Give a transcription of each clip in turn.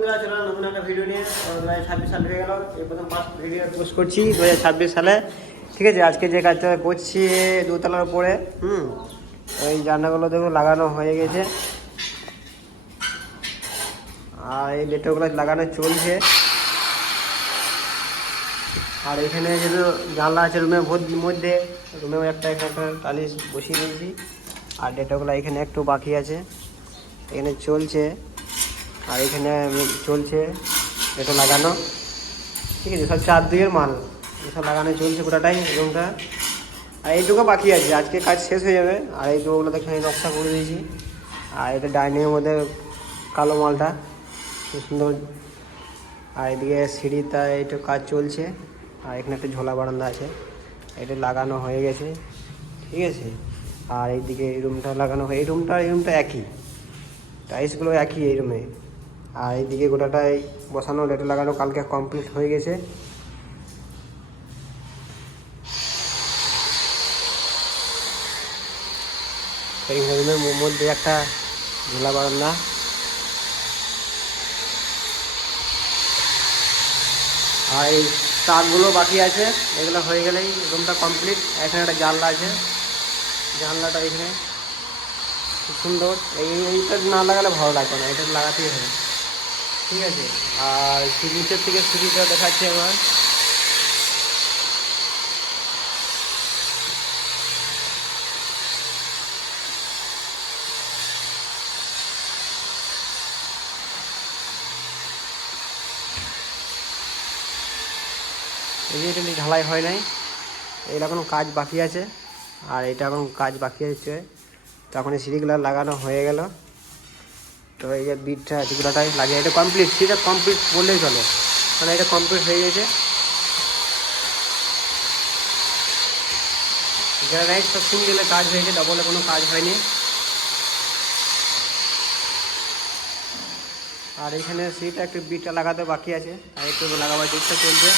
চলো নতুন একটা ভিডিও নিয়ে 2026 সাল হয়ে গেল, এই প্রথম ফার্স্ট ভিডিও পোস্ট করছি 2026 সালে। ঠিক আছে, আজকে যে কাজটা করছি দোতলার উপরে, ওই জানলাগুলো দেখো লাগানো হয়ে গেছে, আর এই লেটারগুলো লাগানো চলছে। আর এখানে যেহেতু জানলা আছে রুমের মধ্যে, রুমেও একটা টালিশ বসিয়ে দিয়েছি। আর ডেটাগুলো এখানে একটু বাকি আছে, এখানে চলছে। আর এখানে চলছে এটা লাগানো, ঠিক আছে। সব 4-2-এর মাল, এসব লাগানো চলছে গোটাটাই রুমটা। আর এইটুকু বাকি আছে, আজকে কাজ শেষ হয়ে যাবে। আর এইটুকুগুলো দেখে নকশা করে দিয়েছি। আর এটা ডাইনিংয়ের মধ্যে কালো মালটা খুব সুন্দর। আর এদিকে সিঁড়িটা এইটু কাজ চলছে। আর এখানে একটা ঝোলা বারান্দা আছে, এটা লাগানো হয়ে গেছে, ঠিক আছে। আর এইদিকে এই রুমটা লাগানো হয়, এই রুমটা একই, টাইলসগুলো একই এই রুমে। আর এইদিকে গোটাটাই বসানো, লেট লাগানো কালকে কমপ্লিট হয়ে গেছে। এই রুমের মধ্যে একটা ঝোলা বারান্দা। আর এই তাকগুলো বাকি আছে, এগুলো হয়ে গেলেই রুমটা কমপ্লিট। এখানে একটা জানলা আছে, জানলাটা এখানে খুব সুন্দর। এইটা না লাগালে ভালো লাগবে না, এটা লাগাতেই হবে, ঠিক আছে। আর নিচের থেকে সিঁড়িটা দেখাচ্ছি আমার। এই যে এটা ঢালাই হয় নাই, এটা এখন কাজ বাকি আছে। আর এটা এখন কাজ বাকি আছে, তখন এই সিঁড়িগুলো লাগানো হয়ে গেল। তো এই যে বিটটা যেগুলোটাই লাগিয়ে এটা কমপ্লিট, সিঁড়িটা কমপ্লিট বললেই চলে, মানে এটা কমপ্লিট হয়ে গেছে। গ্রানাইট সব সিঙ্গেলে কাজ হয়েছে, ডবলে কোনো কাজ হয়নি। আর এখানে সিঁড়িটা একটু বিটটা লাগাতে বাকি আছে, আর একটু লাগাবার চেষ্টা চলছে।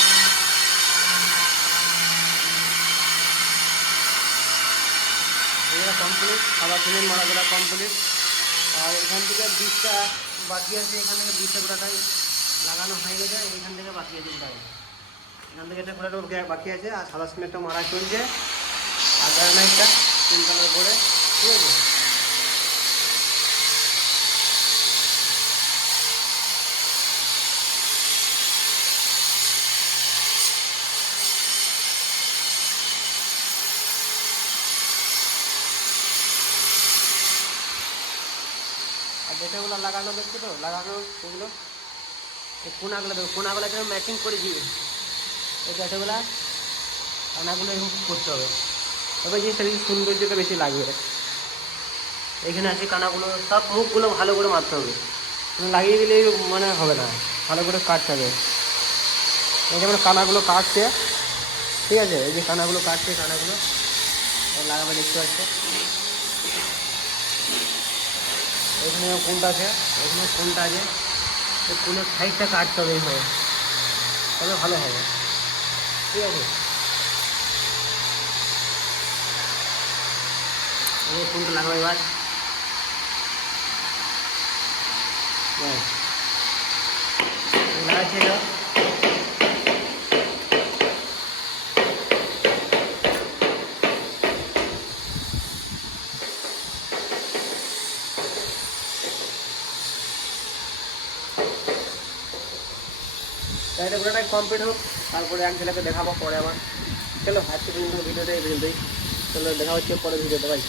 এগুলো কমপ্লিট, আবার সিমেন্ট মারাগুলো কমপ্লিট। আর এখান থেকে বীজটা বাকি আছে, এখান থেকে বীজটা গোটাটাই লাগানো হয়ে গেছে, এইখান থেকে বাকি আছে গোটাই, এখান থেকে এটা গোটাটা বাকি আছে। আর সাদা সিমেন্টটা মারা চলছে, আর গ্রানাইটটা 3 তলার উপরে, ঠিক আছে। আর যেটাগুলো লাগানো দেখছো তো, লাগানো সেগুলো এই কোনাগুলো দেখো, কোনাগুলো যেন ম্যাচিং করে দিয়ে এই যেটাগুলো কানাগুলো এরকম করতে হবে, তবে জিনিসটা বেশি সৌন্দর্যটা বেশি লাগবে। এখানে আছে কানাগুলো, সব মুখগুলো ভালো করে মারতে হবে, লাগিয়ে দিলে মানে হবে না, ভালো করে কাটতে হবে। এই যেমন কানাগুলো কাটছে, ঠিক আছে, এই যে কানাগুলো কাটছে, কানাগুলো লাগাবে দেখতে পাচ্ছে। এখানে কোনটা আছে, এখানে কোনটা আছে, কোনো সাইডটা কাটতে হবে এইভাবে, তবে ভালো হবে, ঠিক আছে। কোনটা লাগাবো এবার, লাগাচ্ছিল। এটা পুরোটাই কমপ্লিট হোক, তারপরে এক ছেলেকে দেখাবো পরে আবার। চলো আজকে পর্যন্ত ভিডিওটা এই পর্যন্তই, চলো দেখা হচ্ছে পরে ভিডিওতে, ভাই।